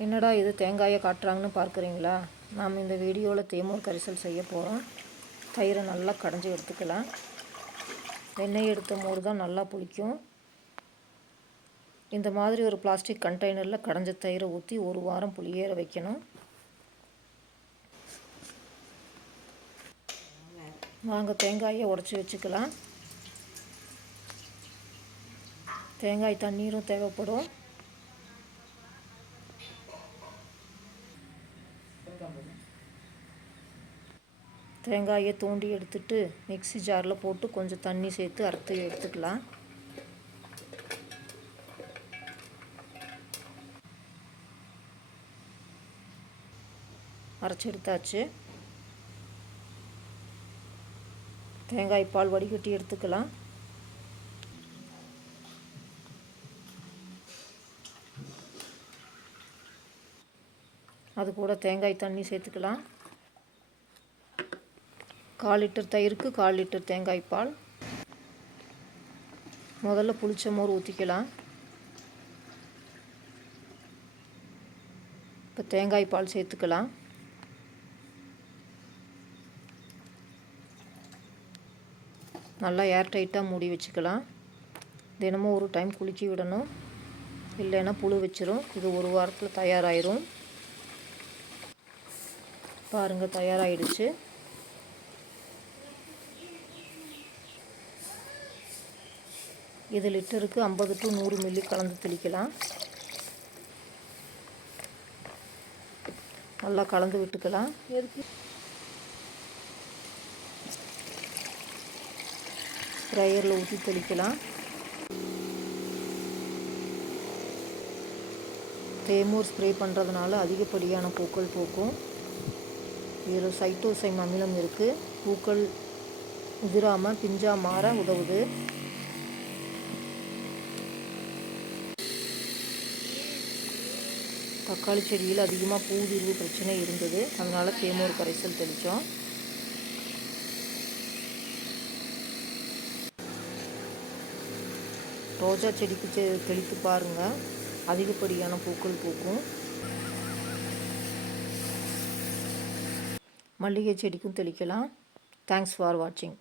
என்னடா இது தேங்காயை காட்டுறாங்கன்னு பார்க்குறீங்களா? நாம் இந்த வீடியோவில் தேமூர் கரைசல் செய்ய போகிறோம். தயிரை நல்லா கடைஞ்சி எடுத்துக்கலாம். வெண்ணெய் எடுத்த மோர் தான் நல்லா புளிக்கும். இந்த மாதிரி ஒரு பிளாஸ்டிக் கண்டெய்னரில் கடைஞ்ச தயிரை ஊற்றி ஒரு வாரம் புளியேற வைக்கணும். வாங்க தேங்காயை உடச்சி வச்சுக்கலாம். தேங்காய் தண்ணீரும் தேவைப்படும். தேங்காயை தூண்டி எடுத்துட்டு மிக்ஸி ஜாரில் போட்டு கொஞ்சம் தண்ணி சேர்த்து அரைத்து எடுத்துக்கலாம். அரைச்சி எடுத்தாச்சு. தேங்காய் பால் வடிகட்டி எடுத்துக்கலாம். அது கூட தேங்காய் தண்ணி சேர்த்துக்கலாம். 1/4 லிட்டர் தயிருக்கு 1/4 லிட்டர் தேங்காய் பால். முதல்ல புளிச்ச மோர் ஊற்றிக்கலாம். இப்போ தேங்காய் பால் சேர்த்துக்கலாம். நல்லா ஏர் டைட்டாக மூடி வச்சுக்கலாம். தினமும் ஒரு டைம் குலுக்கி விடணும், இல்லைன்னா புழு வச்சிரும். இது ஒரு வாரத்தில் தயாராகிடும். பாருங்கள், தயாராகிடுச்சு. இது லிட்டருக்கு 50 to 100 மில்லி கலந்து தெளிக்கலாம். நல்லா கலந்து விட்டுக்கலாம். ஸ்ப்ரேயரில் ஊற்றி தெளிக்கலாம். தேமூர் ஸ்ப்ரே பண்ணுறதுனால அதிகப்படியான பூக்கள் பூக்கும். இதில் சைட்டோசைம் அமிலம் இருக்குது. பூக்கள் உதிராமல் பிஞ்சாக மாற உதவுது. தக்காளி செடியில் அதிகமாக பூதிர்வு பிரச்சனை இருந்தது, அதனால் தேமூர் கரைசல் தெளித்தோம். ரோஜா செடிக்கு தெளித்து பாருங்கள், அதிகப்படியான பூக்கள் பூக்கும். மல்லிகை செடிக்கும் தெளிக்கலாம். தேங்க்ஸ் ஃபார் வாட்சிங்.